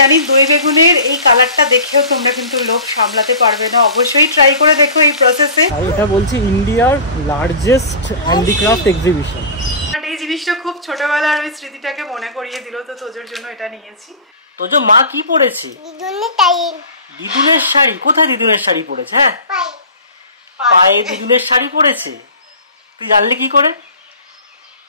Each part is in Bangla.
জানি দই বেগুনের এই কালারটা দেখেও তোমরা কিন্তু লোভ সামলাতে পারবে না, অবশ্যই ট্রাই করে দেখো এই প্রসেসে। এটা বলছি ইন্ডিয়ার লার্জেস্ট হ্যান্ডিক্রাফট এক্সিবিশন। এই জিনিসটা খুব ছোটবেলার ওই স্মৃতিটাকে মনে করিয়ে দিল, তো তোজোর জন্য এটা নিয়েছি। তোজো মা কি পরেছে? দিদুনের শাড়ি। কোথায় দিদুনের শাড়ি পরেছে? হ্যাঁ পায়ে দিদুনের শাড়ি পরেছে। তুই জানলি কি করে?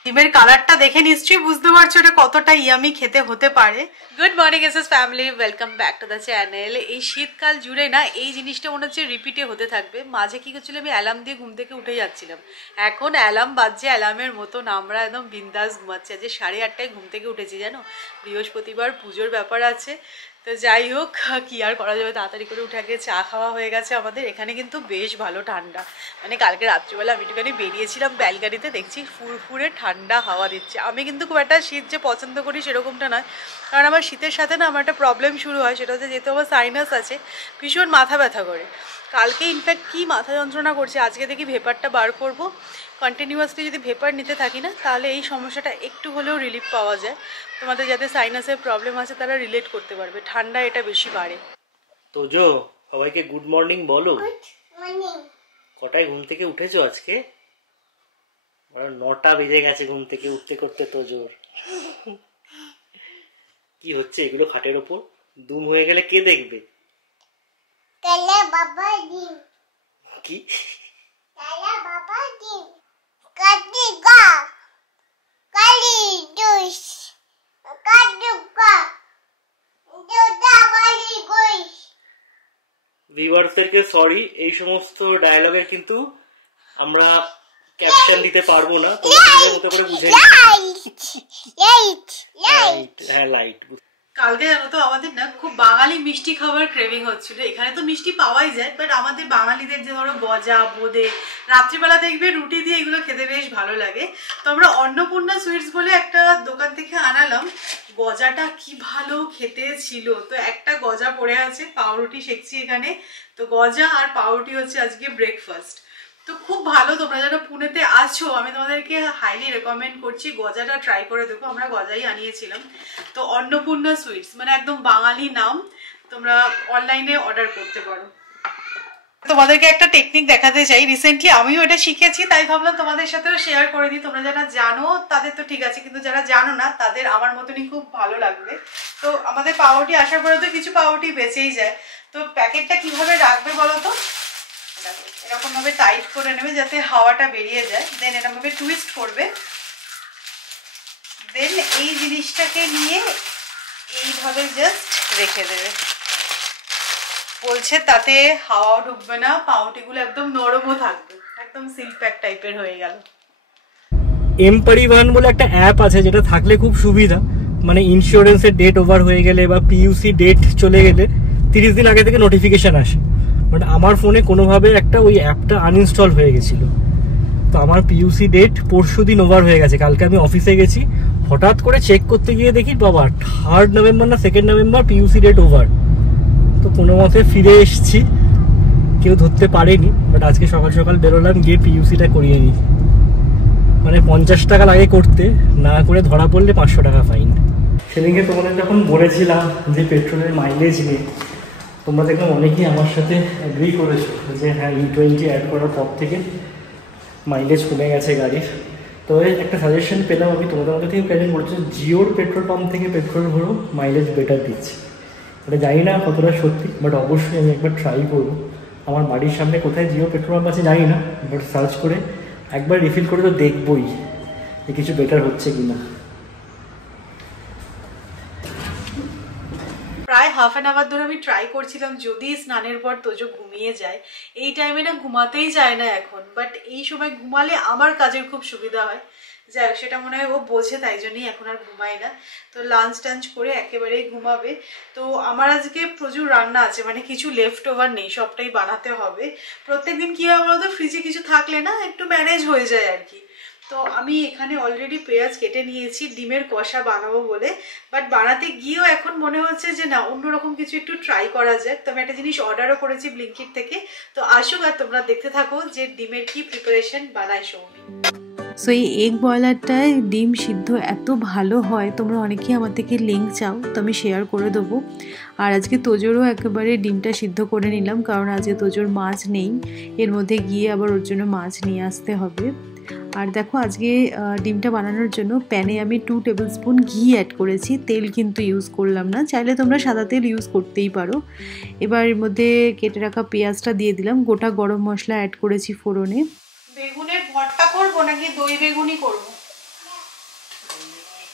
ডিমের কালারটা দেখে নিশ্চয়ই বুঝতে পারছো এটা কতটা ইয়ামি খেতে হতে পারে। Good morning SS family, welcome back to the channel. এই শীতকাল জুড়ে না এই জিনিসটা মনে হচ্ছে রিপিটে হতে থাকবে। মাঝে কি করছিল, আমি অ্যালার্ম দিয়ে ঘুম থেকে উঠে যাচ্ছিলাম, এখন অ্যালার্ম বাজছে অ্যালার্মের মতন, আমরা একদম বিন্দাস ঘুমাচ্ছি। আজ 8:30টায় ঘুম থেকে উঠেছি, জানো বৃহস্পতিবার পুজোর ব্যাপার আছে। তো যাই হোক, কি আর করা যাবে, তাড়াতাড়ি করে উঠে আগে চা খাওয়া হয়ে গেছে আমাদের। এখানে কিন্তু বেশ ভালো ঠান্ডা, মানে কালকে রাত্রিবেলা আমি একটুখানি বেরিয়েছিলাম ব্যালকানিতে, দেখছি ফুরফুরে ঠান্ডা হাওয়া দিচ্ছে। আমি কিন্তু খুব একটা শীত যে পছন্দ করি সেরকমটা নয়, কারণ আমার শীতের সাথে না আমার একটা প্রবলেম শুরু হয়, সেটা হচ্ছে যেহেতু আমার সাইনাস আছে, ভীষণ মাথা ব্যথা করে। কালকে ইনফ্যাক্ট কি মাথা যন্ত্রণা করছে, আজকে দেখি ভেপারটা বার করব। কন্টিনিউয়াসলি যদি ভেপার নিতে থাকি না, তাহলে এই সমস্যাটা একটু হলেও রিলিফ পাওয়া যায়। তোমাদের যাদের সাইনাসের প্রবলেম আছে তারা রিলেট করতে পারবে, ঠান্ডা এটা বেশি বাড়ে। তোজো সবাইকে গুড মর্নিং বলো। কটায় ঘুম থেকে উঠেছো আজকে? 9টা বেজে গেছে ঘুম থেকে উঠতে করতে তোজোর। কি হচ্ছে এগুলো খাটের ওপর? দুম হয়ে গেলে কে দেখবে? কি ভিউয়ার্সদেরকে সরি, এই সমস্ত ডায়লগের কিন্তু আমরা ক্যাপশন দিতে পারবো না, তোমাদের মতো করে বুঝে নিও। হ্যাঁ লাইট। কালকে জানো তো আমাদের না খুব বাঙালি মিষ্টি খাবার ক্রেভিং হচ্ছিল। এখানে তো মিষ্টি পাওয়াই যায়, বাট আমাদের বাঙালিদের যে ধরো গজা, বোঁদে, রাত্রিবেলা দেখবে রুটি দিয়ে এগুলো খেতে বেশ ভালো লাগে। তো আমরা অন্নপূর্ণা সুইটস বলে একটা দোকান থেকে আনালাম। গজাটা কি ভালো খেতে ছিল। তো একটা গজা পড়ে আছে, পাউরুটি শেখছি এখানে। তো গজা আর পাউরুটি হচ্ছে আজকে ব্রেকফাস্ট। তো খুব ভালো, তোমরা যারা পুনেতে আছো আমি তোমাদেরকে হাইলি রেকমেন্ড করছি গজাটা ট্রাই করে দেখো। আমরা গজাই আনিয়েছিলাম। তো অন্নপূর্ণা সুইটস মানে একদম বাঙালি নাম, তোমরা অনলাইনে অর্ডার করতে পারো। তোমাদেরকে একটা টেকনিক দেখাতে চাই, রিসেন্টলি আমিও এটা শিখেছি, তাই ভাবলাম তোমাদের সাথেও শেয়ার করে দিই। তোমরা যারা জানো তাদের তো ঠিক আছে, কিন্তু যারা জানো না তাদের আমার মতনই খুব ভালো লাগবে। তো আমাদের পাউরুটি আসার পরে তো কিছু পাউরুটি বেঁচেই যায়। তো প্যাকেটটা কিভাবে রাখবে বলো তো? এরকম ভাবে টাইট করে নেবে যাতে হাওয়াটা বেরিয়ে যায়, দেন এরকম ভাবে টুইস্ট করবে, দেন এই জিনিসটাকে নিয়ে এইভাবে জাস্ট রেখে দেবে। বলছে তাতে হাওয়াও ঢুকবে না, পাউরুটিগুলো একদম নরমও থাকবে, একদম সিল প্যাক টাইপের হয়ে গেল। এম পরিবহন বলে একটা অ্যাপ আছে, যেটা থাকলে খুব সুবিধা। মানে ইন্স্যুরেন্সের ডেট ওভার হয়ে গেলে বা পিইউসি ডেট চলে গেলে 30 দিন আগে থেকে নোটিফিকেশন আসে। বাট আমার ফোনে কোনোভাবে একটা ওই অ্যাপটা আনইনস্টল হয়ে গেছিল। তো আমার পিইউসি ডেট পরশুদিন ওভার হয়ে গেছে। কালকে আমি অফিসে গেছি, হঠাৎ করে চেক করতে গিয়ে দেখি বাবা 3rd নভেম্বর না 2nd নভেম্বর পিইউসি ডেট ওভার। তো কোনো মতে ফিরে এসছি, কেউ ধরতে পারেনি। বাট আজকে সকাল সকাল বেরোলাম, গিয়ে পিইউসিটা করিয়ে নিই। মানে 50 টাকা লাগে করতে, না করে ধরা পড়লে 500 টাকা ফাইন। সেদিনকে তোমাদের যখন বলেছিলাম যে পেট্রোলের মাইলেজ নিয়ে, তোমরা দেখলাম অনেকেই আমার সাথে এগ্রি করেছো যে হ্যাঁ E20 অ্যাড করার পর থেকে মাইলেজ কমে গেছে গাড়ির। তো একটা সাজেশন পেলাম আমি তোমাদের মধ্যে থেকে, প্রেজেন্ট করছি জিওর পেট্রোল পাম্প থেকে পেট্রোল ভরো, মাইলেজ বেটার দিচ্ছে। এটা জানি না কতটা সত্যি, বাট অবশ্যই আমি একবার ট্রাই করবো। আমার বাড়ির সামনে কোথায় জিও পেট্রোল পাম্প আছে জানি না, বাট সার্চ করে একবার রিফিল করে তো দেখবই যে কিছু বেটার হচ্ছে কিনা। প্রায় হাফ অ্যান আওয়ার ধরে আমি ট্রাই করছিলাম, যদি স্নানের পর তোজো ঘুমিয়ে যায়। এই টাইমে না ঘুমাতেই যায় না এখন, বাট এই সময় ঘুমালে আমার কাজের খুব সুবিধা হয়। যাই হোক, সেটা মনে হয় ও বোঝে, তাই জন্যই এখন আর ঘুমায় না। তো লাঞ্চ টাঞ্চ করে একেবারেই ঘুমাবে। তো আমার আজকে প্রচুর রান্না আছে, মানে কিছু লেফট ওভার নেই, সবটাই বানাতে হবে। প্রত্যেকদিন কী হয় বলতো, ফ্রিজে কিছু থাকলে না একটু ম্যানেজ হয়ে যায় আর কি। তো আমি এখানে অলরেডি পেঁয়াজ কেটে নিয়েছি ডিমের কষা বানাবো বলে, বাট বানাতে গিয়েও এখন মনে হচ্ছে যে না, অন্যরকম কিছু একটু ট্রাই করা যায়। তো আমি একটা জিনিস অর্ডারও করেছি ব্লিঙ্কিট থেকে। তো আসুক আর তোমরা দেখতে থাকো যে ডিমের কি প্রিপারেশন বানায় সৌমি। সো এই এগ বয়লারটায় ডিম সিদ্ধ এত ভালো হয়, তোমরা অনেকেই আমার থেকে লিঙ্ক চাও, তো আমি শেয়ার করে দেবো। আর আজকে তোজোরও একেবারে ডিমটা সিদ্ধ করে নিলাম, কারণ আজকে তোজোর মাছ নেই, এর মধ্যে গিয়ে আবার ওর জন্য মাছ নিয়ে আসতে হবে। আর দেখো আজকে ডিমটা বানানোর জন্য প্যানে আমি 2 টেবিল স্পুন ঘি অ্যাড করেছি, তেল কিন্তু ইউজ করলাম না, চাইলে তোমরা সাদা তেল ইউজ করতেই পারো। এবার এর মধ্যে কেটে রাখা পেঁয়াজটা দিয়ে দিলাম, গোটা গরম মশলা অ্যাড করেছি ফোড়নে। বেগুনের ভর্তা করবো নাকি দই বেগুনি করবো?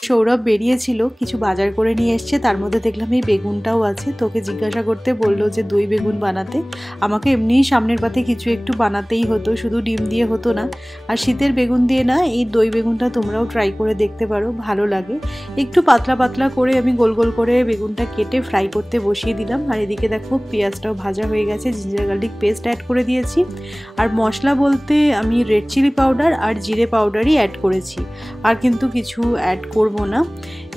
সৌরভ বেরিয়েছিল, কিছু বাজার করে নিয়ে এসছে, তার মধ্যে দেখলাম এই বেগুনটাও আছে, তোকে জিজ্ঞাসা করতে বললো যে দই বেগুন বানাতে। আমাকে এমনিই সামনের পাতে কিছু একটু বানাতেই হতো, শুধু ডিম দিয়ে হতো না। আর শীতের বেগুন দিয়ে না, এই দই বেগুনটা তোমরাও ট্রাই করে দেখতে পারো, ভালো লাগে। একটু পাতলা পাতলা করে আমি গোল গোল করে বেগুনটা কেটে ফ্রাই করতে বসিয়ে দিলাম। আর এদিকে দেখো পেঁয়াজটাও ভাজা হয়ে গেছে, জিঞ্জার গার্লিক পেস্ট অ্যাড করে দিয়েছি। আর মশলা বলতে আমি রেড চিলি পাউডার আর জিরে পাউডারই অ্যাড করেছি, আর কিন্তু কিছু অ্যাড করব না।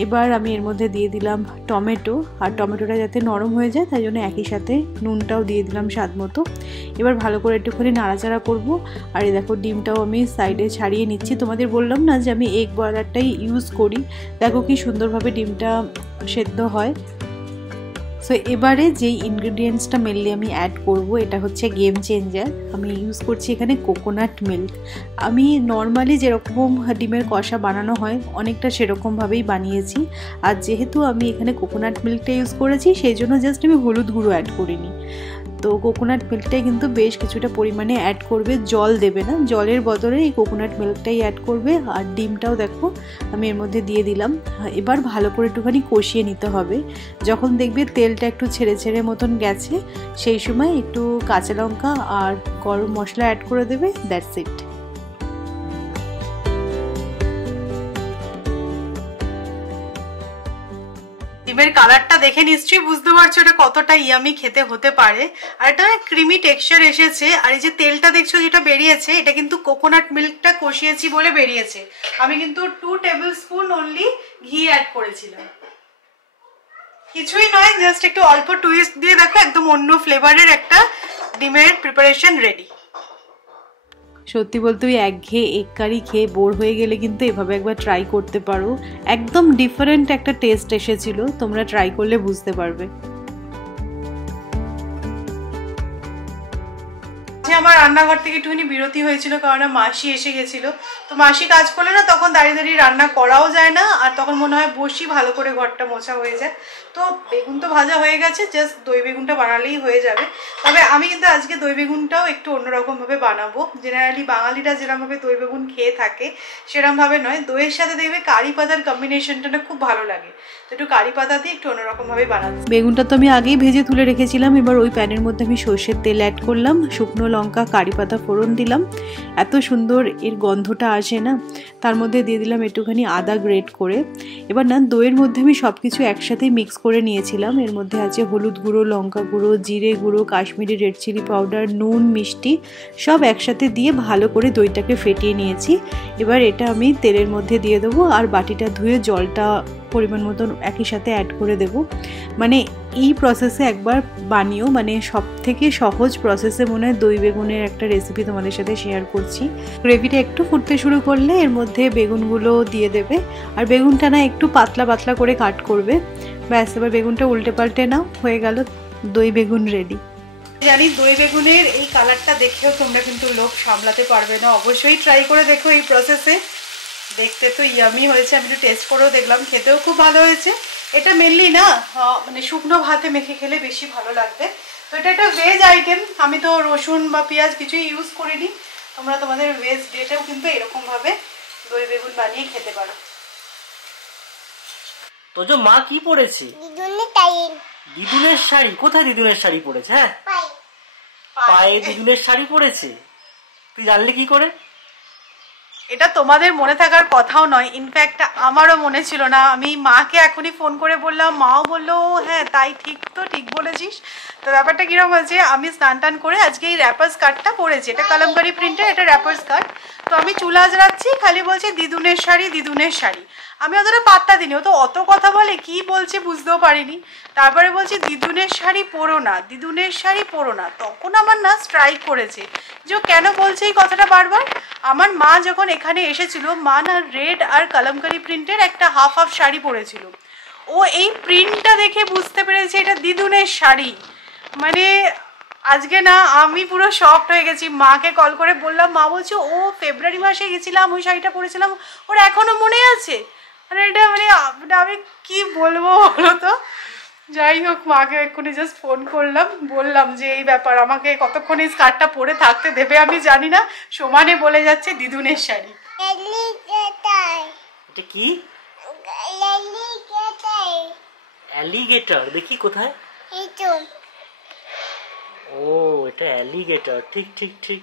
এবার আমি এর মধ্যে দিয়ে দিলাম টমেটো, আর টমেটোটা যাতে নরম হয়ে যায় তাই জন্য একই সাথে নুনটাও দিয়ে দিলাম স্বাদ মতো। এবার ভালো করে একটুখানি নাড়াচাড়া করব। আর এই দেখো ডিমটাও আমি সাইডে ছাড়িয়ে নিচ্ছি, তোমাদের বললাম না যে আমি এগ বয়লারটাই ইউজ করি, দেখো কি সুন্দরভাবে ডিমটা সেদ্ধ হয়। সো এবারে যেই ইনগ্রেডিয়েন্টসটা মেনলি আমি অ্যাড করব, এটা হচ্ছে গেম চেঞ্জার। আমি ইউজ করছি এখানে কোকোনাট মিল্ক। আমি নর্মালি যেরকম ডিমের কষা বানানো হয় অনেকটা সেরকমভাবেই বানিয়েছি, আর যেহেতু আমি এখানে কোকোনাট মিল্কটা ইউজ করেছি সেই জন্য জাস্ট আমি হলুদ গুঁড়ো অ্যাড করিনি। তো কোকোনাট মিল্কটাই কিন্তু বেশ কিছুটা পরিমাণে অ্যাড করবে, জল দেবে না, জলের বদলে এই কোকোনাট মিল্কটাই অ্যাড করবে। আর ডিমটাও দেখো আমি এর মধ্যে দিয়ে দিলাম। এবার ভালো করে একটুখানি কষিয়ে নিতে হবে, যখন দেখবে তেলটা একটু ছেড়ে ছেড়ে মতন গেছে সেই সময় একটু কাঁচা লঙ্কা আর গরম মশলা অ্যাড করে দেবে, দ্যাটস ইট। ডিমের কালারটা দেখে নিশ্চয়ই বুঝতে পারছো এটা কতটা ইয়ামি খেতে হতে পারে, আর এটা ক্রিমি টেক্সচার এসেছে। আর এই যে তেলটা দেখছো যেটা বেরিয়েছে, এটা কিন্তু কোকোনাট মিল্কটা কষিয়েছি বলে বেরিয়েছে। আমি কিন্তু 2 টেবিল স্পুন অনলি ঘি অ্যাড করেছিলাম, কিছুই নয়, জাস্ট একটু অল্প টুইস্ট দিয়ে দেখো একদম অন্য ফ্লেভারের একটা ডিমের প্রিপারেশন রেডি। সত্যি বলতে ওই একঘেয়ে এগ কারি খেয়ে বোর হয়ে গেলে কিন্তু এভাবে একবার ট্রাই করতে পারো, একদম ডিফারেন্ট একটা টেস্ট এসেছিল, তোমরা ট্রাই করলে বুঝতে পারবে। আমার রান্নাঘর থেকে একটুখানি বিরতি হয়েছিল, কারণ মাসি এসে গেছিল। তো মাসি কাজ করলে না তখন দাঁড়িয়ে দাঁড়িয়ে রান্না করাও যায় না, আর তখন মনে হয় বসি ভালো করে ঘরটা মোছা হয়ে যায়। তো বেগুন তো ভাজা হয়ে গেছে, জাস্ট দই বেগুনটা বানালেই হয়ে যাবে। তবে আমি কিন্তু আজকে দই বেগুনটাও একটু অন্যরকমভাবে বানাবো। জেনারেলি বাঙালিরা যেরকমভাবে দই বেগুন খেয়ে থাকে সেরকমভাবে নয়, দইয়ের সাথে দেখবে কারি পাতার কম্বিনেশনটা না খুব ভালো লাগে, তো একটু কারি পাতা দিয়ে একটু অন্যরকমভাবে বানাবো। বেগুনটা তো আমি আগেই ভেজে তুলে রেখেছিলাম, এবার ওই প্যানের মধ্যে আমি সর্ষের তেল অ্যাড করলাম, শুকনো লঙ্কা কারি পাতা ফোড়ন দিলাম, এত সুন্দর এর গন্ধটা আসে না। তার মধ্যে দিয়ে দিলাম একটুখানি আদা গ্রেট করে। এবার না দইয়ের মধ্যে আমি সব কিছু একসাথেই মিক্স করে নিয়েছিলাম, এর মধ্যে আছে হলুদ গুঁড়ো, লঙ্কা গুঁড়ো, জিরে গুঁড়ো, কাশ্মীরি রেড চিলি পাউডার, নুন, মিষ্টি সব একসাথে দিয়ে ভালো করে দইটাকে ফেটিয়ে নিয়েছি। এবার এটা আমি তেলের মধ্যে দিয়ে দেবো, আর বাটিটা ধুয়ে জলটা পরিমাণ মতন একই সাথে অ্যাড করে দেব। মানে এই প্রসেসে একবার বানিও, মানে সব থেকে সহজ প্রসেসে মনে হয় দই বেগুনের একটা রেসিপি তোমাদের সাথে শেয়ার করছি। গ্রেভিটা একটু ফুটতে শুরু করলে এর মধ্যে বেগুনগুলো দিয়ে দেবে, আর বেগুনটা না একটু পাতলা পাতলা করে কাট করবে। ব্যাস, এবার বেগুনটা উল্টে পাল্টে নাও, হয়ে গেল দই বেগুন রেডি। জানি দই বেগুনের এই কালারটা দেখেও তোমরা কিন্তু লোভ সামলাতে পারবে না, অবশ্যই ট্রাই করে দেখো এই প্রসেসে। দেখতে তো ইয়ামি হয়েছে, আমি একটু টেস্ট করেও দেখলাম, খেতেও খুব ভালো হয়েছে। এটা মেনলি না মানে শুকনো ভাতে মেখে খেলে বেশি ভালো লাগবে। তো এটা একটা ভেজ আইটেম, আমি তো রসুন বা পেঁয়াজ কিছুই ইউজ করিনি। তোমরা তোমাদের ভেজ ডেটেও কিন্তু এরকমভাবে দই বেগুন বানিয়ে খেতে পারো। তো যে মা কি পরেছে? দিদুনের শাড়ি। কোথায় দিদুনের শাড়ি পরেছে? হ্যাঁ, পায়ে দিদুনের শাড়ি পরেছে। তুই জানলি কি করে? এটা তোমাদের মনে থাকার কথাও নয়, ইনফ্যাক্ট আমারও মনে ছিল না। আমি মাকে এখনই ফোন করে বললাম, মাও বললো হ্যাঁ তাই, ঠিক তো, ঠিক বলেছিস। তো ব্যাপারটা কিরকম হয়েছে, আমি স্নান টান করে আজকে এই র্যাপার স্কার্টটা পরেছি, এটা কালামকারি প্রিন্টের, এটা র্যাপার স্কার্ট। তো আমি চুল আঁচড়াচ্ছি, খালি বলছে দিদুনের শাড়ি, দিদুনের শাড়ি। আমি অতটা পাত্তা দিইনি, ও তো অত কথা বলে, কি বলছে বুঝতেও পারিনি। তারপরে বলছি দিদুনের শাড়ি পরো না, দিদুনের শাড়ি পরো না। তখন আমার না স্ট্রাইক করেছে যে ও কেন বলছে এই কথাটা বারবার। আমার মা যখন এখানে এসেছিল, মা না রেড আর কালামকারি প্রিন্টের একটা হাফ হাফ শাড়ি পরেছিল। ও এই প্রিন্টটা দেখে বুঝতে পেরেছে এটা দিদুনের শাড়ি। মানে আজকে না আমি পুরো শকড হয়ে গেছি। মাকে কল করে বললাম, মা বলছে ও ফেব্রুয়ারি মাসে গেছিলাম, ওই শাড়িটা পরেছিলাম, ওর এখনো মনে আছে। মানে এটা মানে আমি কি বলবো বলো তো। যাই হোক, মাকে এক্ষুনি জাস্ট ফোন করলাম, বললাম যে এই ব্যাপার, আমাকে কতক্ষণ এই স্কার্টটা পরে থাকতে দেবে আমি জানি না। সমানে বলে যাচ্ছে দিদুনের শাড়ি। এটা কি? অ্যালিগেটর। দেখি কোথায়? ও এটা অ্যালিগেটর, ঠিক ঠিক ঠিক।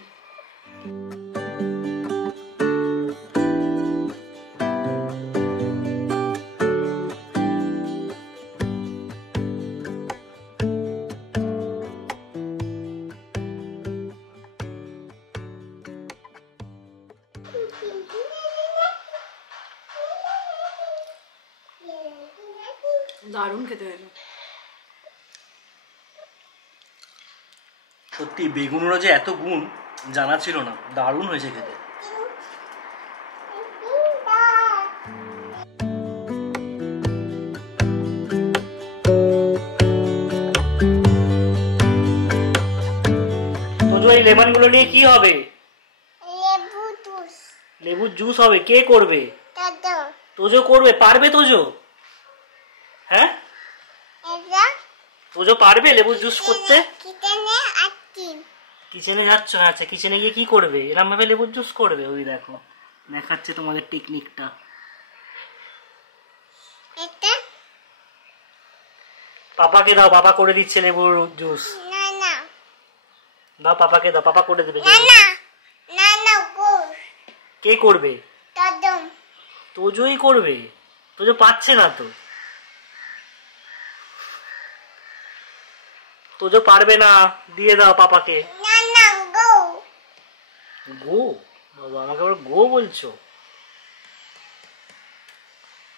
দারুণ খেতে হলো। সত্যি বেগুনেরও যে এত গুণ জানা ছিল না, দারুণ হয়েছে খেতে। তোজো এই লেমন গুলো নিয়ে কি হবে? লেবুর জুস হবে। কে করবে? তোজো করবে। পারবে তোজো? হ্যাঁ তোজো পারবে লেবুর জুস করতে? কিচেনে যাচ্ছ? আচ্ছা কিচেনে গিয়ে কি করবে? এরকম ভাবে লেবুর জুস করবে। ওই দেখো দেখাচ্ছে তোমাদের টেকনিকটা। পাপাকে দাও, পাপা করে দিচ্ছে লেবুর জুস। দাও পাপাকে দাও, পাপা করে দেবে। কে করবে? তোজোই করবে। তোজো পাচ্ছে না তো, তোজো পারবে না। দিয়ে দাও পাপাকে। গো বাবা, আমাকে আবার গো বলছো?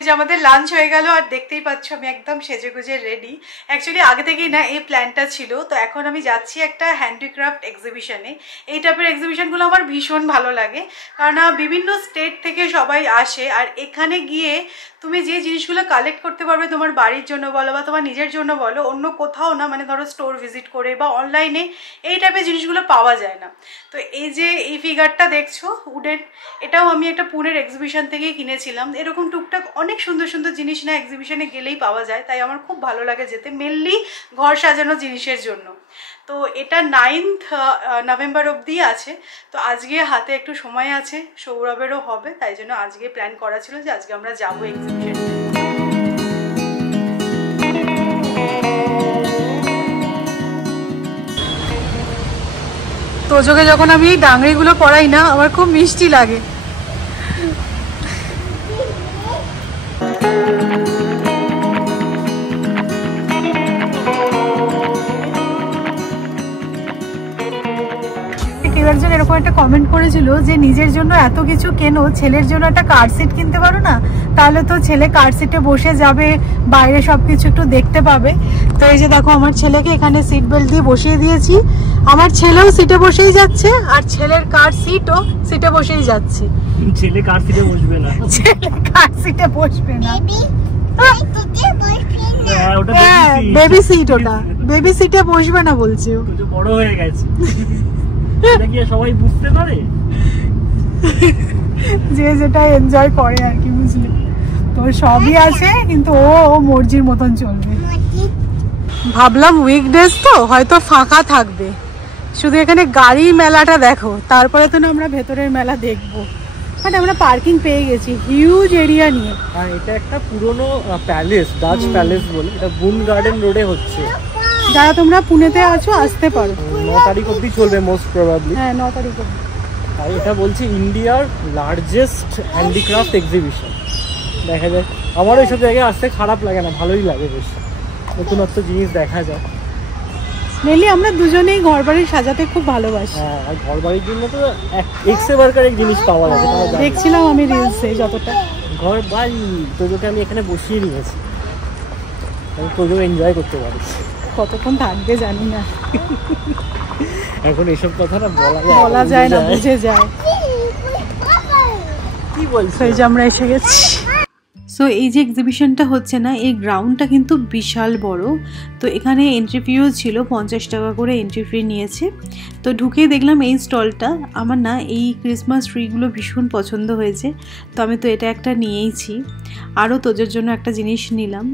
আমাদের লাঞ্চ হয়ে গেল আর দেখতেই পাচ্ছ আমি একদম সেজে গুজে রেডি। অ্যাকচুয়ালি আগে থেকেই না এই প্ল্যানটা ছিল। তো এখন আমি যাচ্ছি একটা হ্যান্ডিক্রাফট এক্সিবিশনে। এই টাইপের এক্সিবিশনগুলো আমার ভীষণ ভালো লাগে, কারণ বিভিন্ন স্টেট থেকে সবাই আসে। আর এখানে গিয়ে তুমি যে জিনিসগুলো কালেক্ট করতে পারবে তোমার বাড়ির জন্য বলো বা তোমার নিজের জন্য বলো, অন্য কোথাও না, মানে ধরো স্টোর ভিজিট করে বা অনলাইনে এই টাইপের জিনিসগুলো পাওয়া যায় না। তো এই যে এই ফিগারটা দেখছো উডেন, এটাও আমি একটা পুনের এক্সিবিশন থেকেই কিনেছিলাম। এরকম টুকটাক অনেক সুন্দর সুন্দর জিনিস না এক্সিবিশনে গেলেই পাওয়া যায়, তাই আমার খুব ভালো লাগে যেতে, মেনলি ঘর সাজানো জিনিসের জন্য। তো এটা 9th নভেম্বর অবধি আছে। তো আজকে হাতে একটু সময় আছে, সৌরভেরও হবে, তাই জন্য আজকে প্ল্যান করা ছিল যে আজকে আমরা যাবো এক্সিবিশনে। তোজোকে যখন আমি এই ডাংরিগুলো পরাই না, আমার খুব মিষ্টি লাগে। একজন এরকম একটা কমেন্ট করেছিল যে নিজের জন্য এত কিছু কেনো, ছেলের জন্য একটা কার সিট কিনতে পারো না? তাহলে তো ছেলে কার সিটে বসে যাবে, বাইরে সবকিছু একটু দেখতে পাবে। তো এই যে দেখো আমার ছেলেকে এখানে সিট বেল্ট দিয়ে বসিয়ে দিয়েছি। আমার ছেলেও সিটে বসেই যাচ্ছে আর ছেলের কার সিটও সিটে বসেই যাচ্ছে। ছেলে কার সিটে বসবে না, ছেলে কার সিটে বসবে না। বেবি সিট, ওটা বেবি সিটে বসবে না বলছে। বড় হয়ে গেছে, সবাই বুঝতে পারে যে যেটা এনজয় করে আর কি, বুঝলি? তো সবই আছে, কিন্তু ও মর্জির মতন চলবে। ভাবলাম উইকডেজ তো হয়তো ফাঁকা থাকবে, শুধু এখানে গাড়ির মেলাটা দেখো, তারপরে তো না আমরা ভেতরের মেলা দেখবো। বাট আমরা পার্কিং পেয়ে গেছি হিউজ এরিয়া নিয়ে। আর এটা একটা পুরনো প্যালেস, ডাচ প্যালেস বলে, এটা বুন গার্ডেন রোডে হচ্ছে। যারা তোমরা পুনেতে আছো আসতে পারো, 9 তারিখ অবধি চলবে মোস্ট প্রবাবলি। হ্যাঁ 9 তারিখ অবধি। আর এটা বলছে ইন্ডিয়ার লার্জেস্ট হ্যান্ডিক্রাফট এক্সিবিশন। দেখা যায়, আমার এইসব জায়গায় আসতে খারাপ লাগে না, ভালোই লাগে, বেশ নতুনত্ব জিনিস দেখা যায়। মেনলি আমরা দুজনেই ঘর বাড়ি সাজাতে খুব ভালোবাসি। হ্যাঁ, আর ঘর বাড়ির জন্য তো এক্সেবারকার জিনিস পাওয়া যায়। দেখছিলাম আমি রিলসে যতটা। ঘর বাড়ি তোজোকে আমি এখানে বসিয়ে নিয়েছি, তোজো এনজয় করতে পারিস। কতক্ষণ থাকবে জানি না, এখন এসব কথা না বলা যায় না, বুঝে যায়। কি বলছো? এই যে আমরা এসে গেছি। সো এই যে এক্সিবিশনটা হচ্ছে না, এই গ্রাউন্ডটা কিন্তু বিশাল বড়। তো এখানে এন্ট্রি ফিও ছিল 50 টাকা করে এন্ট্রি ফি নিয়েছে। তো ঢুকে দেখলাম এই স্টলটা, আমার না এই ক্রিসমাস ট্রিগুলো ভীষণ পছন্দ হয়েছে, তো আমি তো এটা একটা নিয়েইছি। আরও তোজোর জন্য একটা জিনিস নিলাম।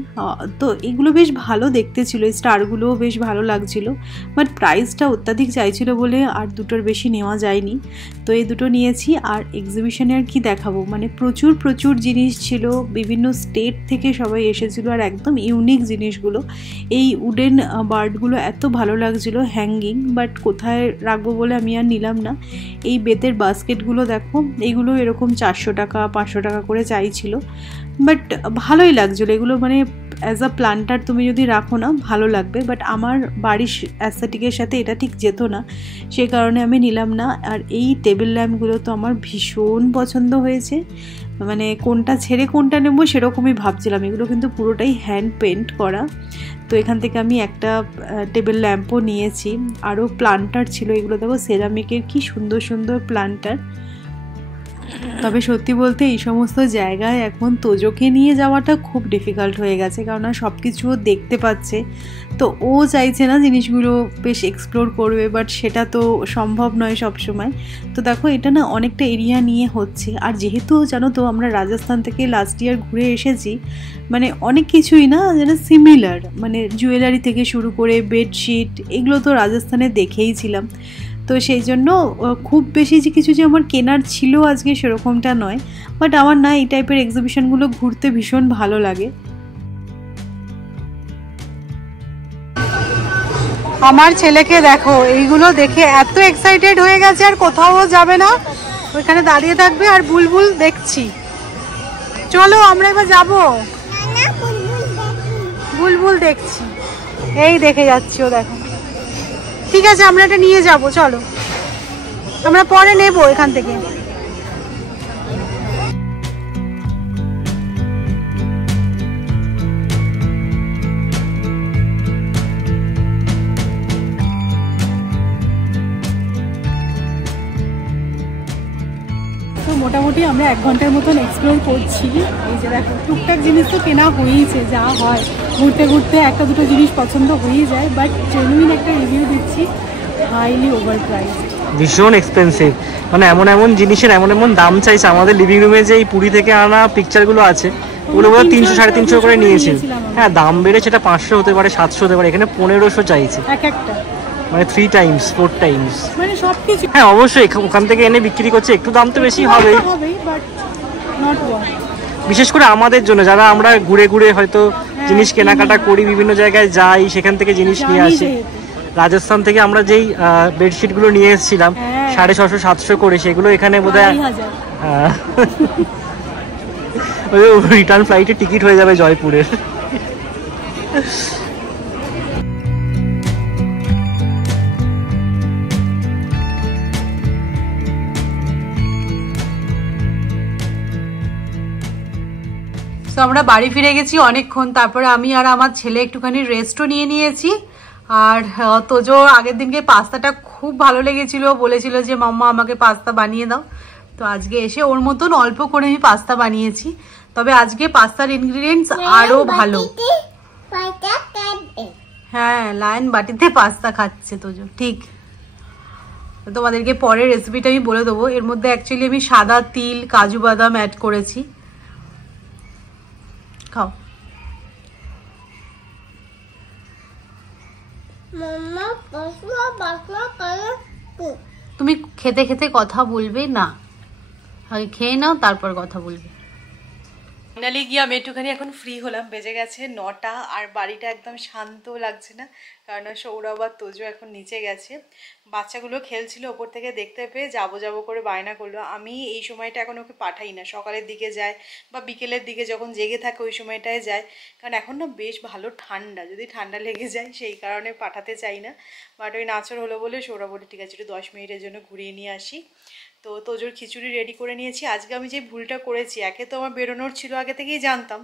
তো এগুলো বেশ ভালো দেখতে ছিল, এই স্টারগুলোও বেশ ভালো লাগছিল, বাট প্রাইসটা অত্যাধিক চাইছিল বলে আর দুটোর বেশি নেওয়া যায়নি। তো এই দুটো নিয়েছি। আর এক্সিবিশনে আর কি দেখাবো, মানে প্রচুর প্রচুর জিনিস ছিল, বিভিন্ন স্টেট থেকে সবাই এসেছিলো, আর একদম ইউনিক জিনিসগুলো। এই উডেন বার্ডগুলো এত ভালো লাগছিলো হ্যাঙ্গিং, বাট কোথায় রাখবো বলে আমি আর নিলাম না। এই বেতের বাস্কেটগুলো দেখো, এগুলো এরকম 400 টাকা 500 টাকা করে চাইছিল, বাট ভালোই লাগছিলো এগুলো, মানে অ্যাজ আ প্লান্টার তুমি যদি রাখো না ভালো লাগবে, বাট আমার বাড়ির অ্যাস্থেটিকের সাথে এটা ঠিক যেত না, সে কারণে আমি নিলাম না। আর এই টেবিল ল্যাম্পগুলো তো আমার ভীষণ পছন্দ হয়েছে, মানে কোনটা ছেড়ে কোনটা নেব সেরকমই ভাবছিলাম। এগুলো কিন্তু পুরোটাই হ্যান্ড পেন্ট করা। তো এখান থেকে আমি একটা টেবিল ল্যাম্পও নিয়েছি। আরও প্লান্টার ছিল, এগুলো দেখো সেরামিকের কি সুন্দর সুন্দর প্লান্টার। তবে সত্যি বলতে এই সমস্ত জায়গায় এখন তোজোকে নিয়ে যাওয়াটা খুব ডিফিকাল্ট হয়ে গেছে, কারণ সব কিছুও দেখতে পাচ্ছে, তো ও চাইছে না জিনিসগুলো বেশ এক্সপ্লোর করবে, বাট সেটা তো সম্ভব নয় সব সময়। তো দেখো এটা না অনেকটা এরিয়া নিয়ে হচ্ছে। আর যেহেতু জানো তো আমরা রাজস্থান থেকে লাস্ট ইয়ার ঘুরে এসেছি, মানে অনেক কিছুই না যেন সিমিলার, মানে জুয়েলারি থেকে শুরু করে বেডশিট এগুলো তো রাজস্থানে দেখেইছিলাম। তো সেই জন্য খুব বেশি যে কিছু যে আমার কেনার ছিল আজকে সেরকমটা নয়, বাট আমার না এই টাইপের এক্সিবিশনগুলো ঘুরতে ভীষণ ভালো লাগে। আমার ছেলেকে দেখো এইগুলো দেখে এত এক্সাইটেড হয়ে গেছে, আর কোথাও যাবে না, ওইখানে দাঁড়িয়ে থাকবে আর বুলবুল দেখছি। চলো আমরা এবার যাবো, বুলবুল দেখছি, এই দেখে যাচ্ছি ও দেখো। ঠিক আছে আমরা এটা নিয়ে যাব, চলো আমরা পরে নেব এখান থেকে। তো মোটামুটি আমরা 1 ঘন্টার মতন এক্সপ্লোর করছি। এই যে দেখো টুকটাক জিনিস তো কেনা হয়েইছে, যা হয় ঘুরতে ঘুরতে একটা দুটো জিনিস পছন্দ হয়েই যায়, বাট জেনুইন একটা রিভিউ দিচ্ছি, হাইলি ওভার প্রাইস, ভীষণ এক্সপেন্সিভ। মানে এমন এমন জিনিসের এমন এমন দাম চাইছে। আমাদের লিভিং রুমে যে এই পুরী থেকে আনা পিকচারগুলো আছে ওগুলো বোধ 300-350 করে নিয়েছিল। হ্যাঁ দাম বেড়ে সেটা 500 হতে পারে 700 হতে পারে, এখানে 1500 চাইছে এক একটা, মানে 3 টাইমস 4 টাইমস, মানে সবকিছু। হ্যাঁ অবশ্যই ওখান থেকে এনে বিক্রি করছে, একটু দাম তো বেশি হবেই, বাট নট ওয়ার্থ। বিশেষ করে আমাদের জন্য যারা আমরা ঘুরে ঘুরে হয়তো জিনিস কেনাকাটা করি, বিভিন্ন জায়গায় যাই, সেখান থেকে জিনিস নিয়ে আসি। রাজস্থান থেকে আমরা যেই বেডশিটগুলো নিয়ে এসেছিলাম 650-700 করে, সেগুলো এখানে বোধহয় রিটার্ন ফ্লাইটের টিকিট হয়ে যাবে জয়পুরের। তো আমরা বাড়ি ফিরে গেছি অনেকক্ষণ, তারপরে আমি আর আমার ছেলে একটুখানি রেস্টও নিয়ে নিয়েছি। আর তোজো আগের দিনকে পাস্তাটা খুব ভালো লেগেছিল, বলেছিল যে মাম্মা আমাকে পাস্তা বানিয়ে দাও। তো আজকে এসে ওর মতন অল্প করে আমি পাস্তা বানিয়েছি, তবে আজকে পাস্তার ইনগ্রিডিয়েন্টস আরো ভালো। হ্যাঁ লায়ন বাটিতে পাস্তা খাচ্ছে তোজো, ঠিক। তোমাদেরকে পরের রেসিপিটা আমি বলে দেবো। এর মধ্যে অ্যাকচুয়ালি আমি সাদা তিল কাজু বাদাম অ্যাড করেছি, খাও। তুমি খেতে খেতে কথা বলবে না, আগে খেয়ে নাও তারপর কথা বলবে। ফাইনালি গিয়ে আমি একটুখানি এখন ফ্রি হলাম, বেজে গেছে 9টা, আর বাড়িটা একদম শান্ত লাগছে না, কারণ সৌরভ আর তোজো এখন নিচে গেছে। বাচ্চাগুলো খেলছিল, ওপর থেকে দেখতে পেয়ে যাবো যাবো করে বায়না করলো। আমি এই সময়টা এখন ওকে পাঠাই না, সকালের দিকে যায় বা বিকেলের দিকে যখন জেগে থাকে ওই সময়টায় যায়, কারণ এখন না বেশ ভালো ঠান্ডা, যদি ঠান্ডা লেগে যায় সেই কারণে পাঠাতে চাই না। বাট ওই নাচর হলো বলে সৌরভ বলে ঠিক আছে একটু 10 মিনিটের জন্য ঘুরিয়ে নিয়ে আসি। তো তোজোর খিচুড়ি রেডি করে নিয়েছি। আজকে আমি যে ভুলটা করেছি, একে তো আমার বেরোনোর ছিল, আগে থেকেই জানতাম,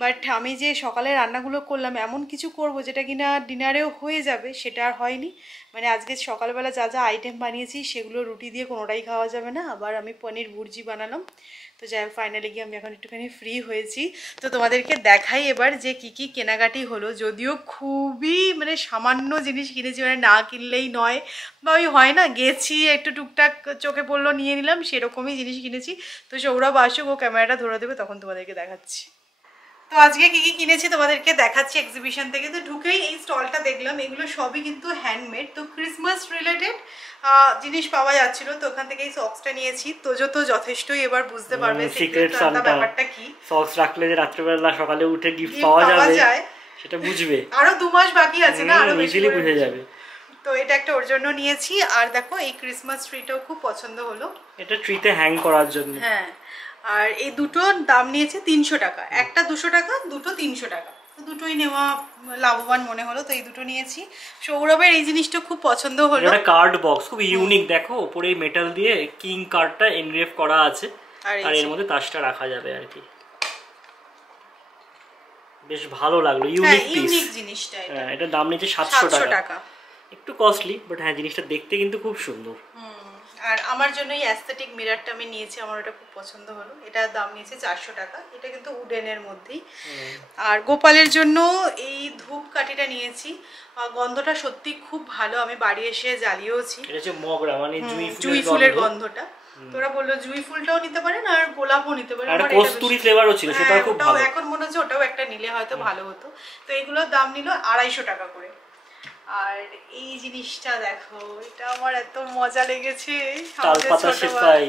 বাট আমি যে সকালে রান্নাগুলো করলাম এমন কিছু করব যেটা কিনা ডিনারেও হয়ে যাবে, সেটা আর হয়নি। মানে আজকে সকালবেলা যা যা আইটেম বানিয়েছি সেগুলো রুটি দিয়ে কোনোটাই খাওয়া যাবে না। আবার আমি পনির ভুর্জি বানালাম, তো তো যাই হোক ফাইনালি গিয়ে আমি এখন একটুখানি ফ্রি হয়েছি। তো তোমাদেরকে দেখাই এবার যে কি কি কেনাকাটি হলো। যদিও খুবই মানে সামান্য জিনিস কিনেছি, মানে না কিনলেই নয়, বা ওই হয় না গেছি একটু টুকটাক চোখে পড়লো নিয়ে নিলাম, সেরকমই জিনিস কিনেছি। তো সৌরভ আসুক, ও ক্যামেরাটা ধরে দেবে, তখন তোমাদেরকে দেখাচ্ছি। তো আজকে কি কি কিনেছি তোমাদেরকে দেখাচ্ছি এক্সিবিশন থেকে। তো ঢুকেই এই স্টলটা দেখলাম, এগুলো সবই কিন্তু হ্যান্ডমেড, তো ক্রিসমাস রিলেটেড জিনিস পাওয়া যাচ্ছিল। তো ওখান থেকে এই সক্সটা নিয়েছি। তোজো তো যথেষ্টই এবার বুঝতে পারবে সিক্রেট সান্টা ব্যাপারটা কি। সক্স রাখলে যে রাত্রিবেলা সকালে উঠে গিফট পাওয়া যায় সেটা বুঝবে। আরো 2 মাস বাকি আছে না, আরো বেশি বুঝে যাবে। তো এটা একটা ওর জন্য নিয়েছি। আর দেখো এই ক্রিসমাস ট্রিটাও খুব পছন্দ হলো, এটা ট্রিতে হ্যাং করার জন্য। হ্যাঁ, আর এই দুটোর দাম নিয়েছে 300 টাকা, একটা 200 টাকা, দুটো 300 টাকা। তো দুটোই নেওয়া লাভবান মনে হলো, তো এই দুটো নিয়েছি। সৌরভের এই জিনিসটা খুব পছন্দ হলো, এটা কার্ড বক্স, খুব ইউনিক। দেখো উপরে মেটাল দিয়ে কিং কার্ডটা এনগ্রেভ করা আছে, আর এর মধ্যে তাজটা রাখা যাবে আর কি। বেশ ভালো লাগলো, ইউনিক জিনিসটা। এটা দাম নিয়েছে 700 টাকা, একটু কস্টলি, বাট হ্যাঁ জিনিসটা দেখতে কিন্তু খুব সুন্দর। আর আমার জন্য এই অ্যাস্থেটিক মিররটা আমি নিয়েছি, আমার ওটা খুব পছন্দ হলো। এটার দাম নিয়েছে 400 টাকা, এটা কিন্তু উডেনের মধ্যেই। আর গোপালের জন্য এই ধূপকাঠিটা নিয়েছি, গন্ধটা সত্যি খুব ভালো, আমি বাড়ি এসে জ্বালিয়েওছি। এটা হচ্ছে মগরা, মানে জুঁই ফুলের গন্ধটা। তোরা বললো জুঁই ফুলটাও নিতে পারেন আর গোলাপও নিতে পারেন, আর কস্তুরি ফ্লেভারও ছিল, সেটাও খুব ভালো। এখন মনে হচ্ছে ওটাও একটা নিলে হয়তো ভালো হতো। তো এগুলোর দাম নিল 250 টাকা করে। আর এই জিনিসটা দেখো, এটা আমার এত মজা লেগেছে, তালপাতা সেপাই।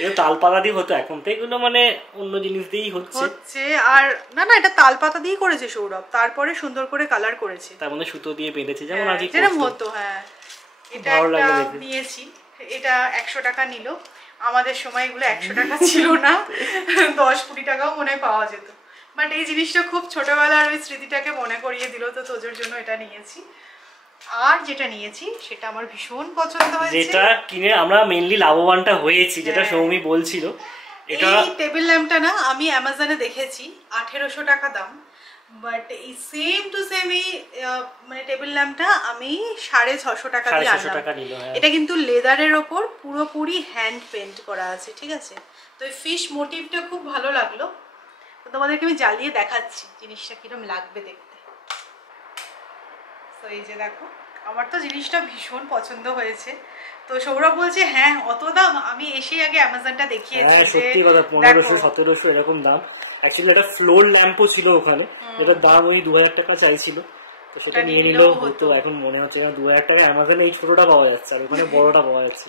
এটা তালপাতা দিয়ে হতো, এখন তো এগুলো মানে অন্য জিনিস দিয়েই হচ্ছে। আর না না, এটা তালপাতা দিয়ে করেছে সৌরভ, তারপরে সুন্দর করে কালার করেছে, তার মধ্যে সুতো দিয়ে বেঁধেছে যেমন আজকে যেরকম হতো। হ্যাঁ, এটা একটা নিয়েছি, এটা 100 টাকা নিল। আমাদের সময় এগুলো 100 টাকা ছিল না, 10-20 টাকাও মনে হয় পাওয়া যেত। বাট এই জিনিসটা খুব ছোটবেলার ওই স্মৃতিটাকে মনে করিয়ে দিল, তো তোজোর জন্য এটা নিয়েছি। আর যেটা নিয়েছি সেটা আমার ভীষণ পছন্দ হয়েছে, যেটা কিনে আমরা মেইনলি লাভবানটা হয়েছি, যেটা সৌমি বলছিল। এটা এই টেবিল ল্যাম্পটা না আমি অ্যামাজনে দেখেছি 1800 টাকা দাম, বাট এই সেম টু সেম এই মানে টেবিল ল্যাম্পটা আমি 650 টাকা দিয়ে আনলাম। এটা কিন্তু লেদারের ওপর পুরোপুরি হ্যান্ড পেন্ট করা আছে, ঠিক আছে। তো এই ফিশ মোটিভটা খুব ভালো লাগলো, তো তোমাদেরকে আমি জ্বালিয়ে দেখাচ্ছি জিনিসটা কিরকম লাগবে দেখতে। তো এই যে দেখো, আমার তো জিনিসটা ভীষণ পছন্দ হয়েছে। তো সৌরভ বলছে হ্যাঁ অত দাম, আমি এসে আগে অ্যামাজনটা দেখিয়েছি। হ্যাঁ সত্যি কথা, 1500-1700 এরকম দাম। অ্যাকচুয়ালি এটা ফ্লোর ল্যাম্পও ছিল ওখানে, যেটার দাম ওই 2000 টাকা চাইছিল, তো সেটা নিয়ে নিলেও হতো। এখন মনে হচ্ছে না 2000 টাকা অ্যামাজনে এই ছোটটা পাওয়া যাচ্ছে, আর ওখানে বড়টা পাওয়া যাচ্ছে।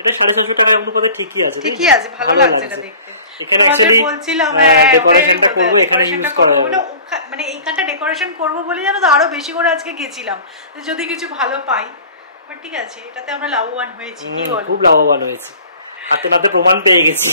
এটা 750 টাকা অনুপাতে ঠিকই আছে, ঠিকই আছে, ভালো লাগছে এটা দেখতে। এখানে অ্যাকচুয়ালি বলছিলাম ডেকোরেশনটা করব, এখানে ইউজ করা হবে, মানে এইখানটা ডেকোরেশন করব বলে জানো তো আরো বেশি করে আজকে গেছিলাম যদি কিছু ভালো পাই। বাট ঠিক আছে, এটাতে আমরা লাভবান হয়েছি, কি বল? খুব লাভবান হয়েছি, হাতে নাতে প্রমাণ পেয়ে গেছি।